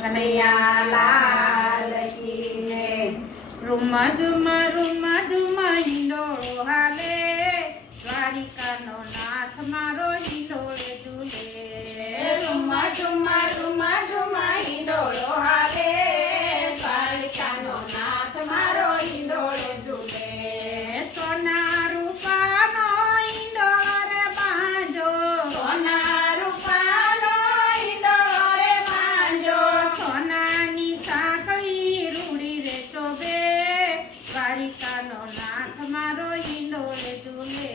કનૈયા લાલ કી જય। રૂમા ઝુમા હિંડોળો હાલે, દ્વારિકાનો નાથ મારો હિંડોળે ઝૂલે। રૂમા ઝુમા હિંડોળો હાલે, દ્વારિકાનો નાથ મારો હિંડોળે ઝૂલે। સોના રૂપાનો હિંડોળો રે બાંજો, સોના રૂપાનો હિંડોળો રે બાંજો, સોનાની સાંકળી રૂડી રે શોભે, દ્વારિકાનો નાથ મારો હિંડોળે ઝૂલે।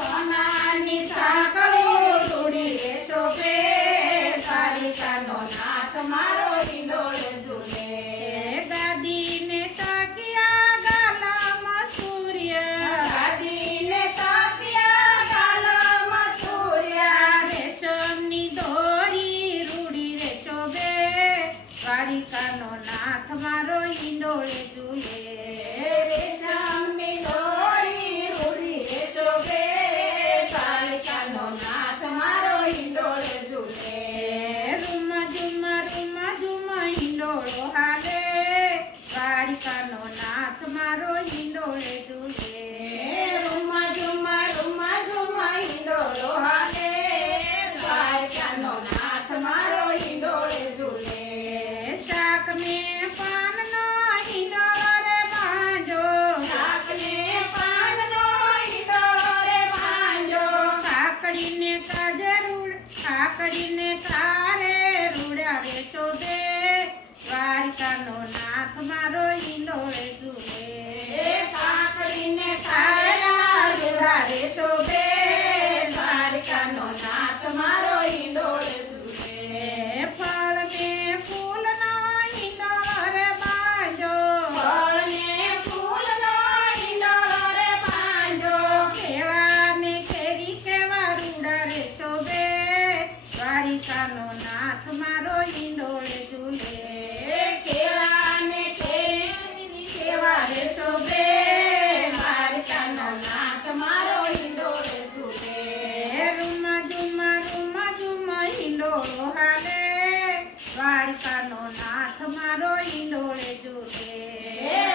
સોનાની સાંકળી રૂડી રે શોભે, દ્વારિકાનો નાથ મારો હિંડોળે ઝૂલે। ગાદીને તાક્યા ગાલામાં સૂર્ય, ગાદીને તાક્યા ગાલામાં સૂર્ય, રેશમની દોરી રૂડી રે શોભે, દ્વારિકાનો નાથ મારો હિંડોળે ઝૂલે। રેશમની દોરી રૂડી રે શોભે, દ્વારિકાનો નાથ મારો હિંડોળે ઝૂલે। રૂમા ઝુમા હિંડોળો હાલે, દ્વારિકાનો નાથ મારો હિંડોળે ઝૂલે। રૂમા ઝુમા હિંડોળો હાલે, દ્વારિકાનો નાથ મારો હિંડોળે ઝૂલે। શાકને પાનનો હિંડોળો રે બાંજો, શાકને પાનનો હિંડોળો રે બાંજો, કાકડીને કારે રૂડ્યા રે શોભે, દ્વારિકાનો નાથ મારો હિંડોળે ઝૂલે। કાકડીને કારેલા રૂડ્યા રે શોભે, દ્વારિકાનો નાથ મારો હિંડોળે ઝૂલે। ફળને ફૂલનો હિંડોળો રે બાંજો, ફળને ફૂલનો હિંડોળો રે બાંજો, કેળાને કેરી કેવા રૂડા રે શોભે, દ્વારિકાનો નાથ મારો હિંડોળે ઝૂલે। કેળાને કેરી કેવા રે શોભે, દ્વારિકાનો નાથ મારો હિંડોળે ઝૂલે। રૂમા ઝુમા હિંડોળો હાલે, દ્વારિકાનો નાથ મારો હિંડોળે ઝૂલે।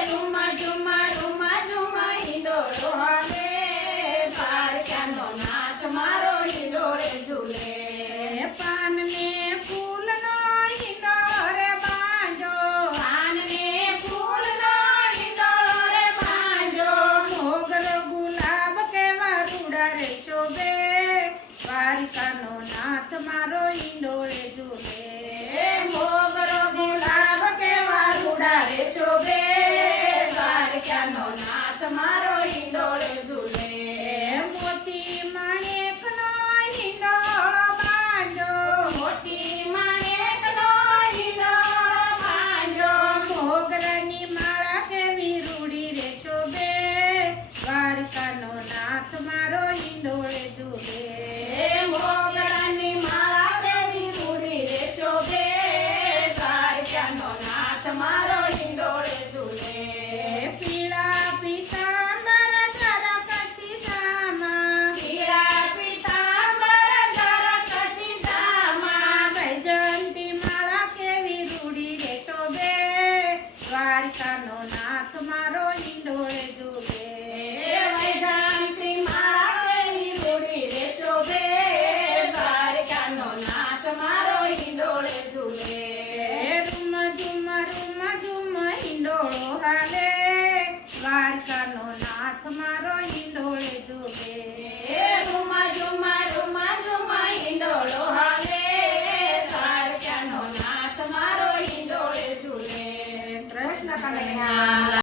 રૂમા ઝુમા હિંડોળો હાલે, દ્વારિકાનો નાથ મારો હિંડોળે ઝૂલે। પાનને ફૂલનો હિંડોળો રે બાંજો, પાનને ફૂલનો હિંડોળો રે બાંજો, મોગરો ગુલાબ કેવા રૂડા રે શોભે, દ્વારિકાનો નાથ મારો હિંડોળે ઝૂલે। મોગરો ગુલાબ કેવા રૂડા રે શોભે, દ્વારિકાનો નાથ મારો હિંડોળે ઝૂલે। મોતી માણેકનો હિંડોળો બાંજો, મોતી માણેકનો હિંડોળો બાંજો, મોગરાની માળા કેવી રૂડી રે શોભે, દ્વારિકાનો નાથ મારો હિંડોળે ઝૂલે। મોગરાની માળા કેવી રૂડી રે શોભે, દ્વારિકાનો નાથ મારો હિંડોળે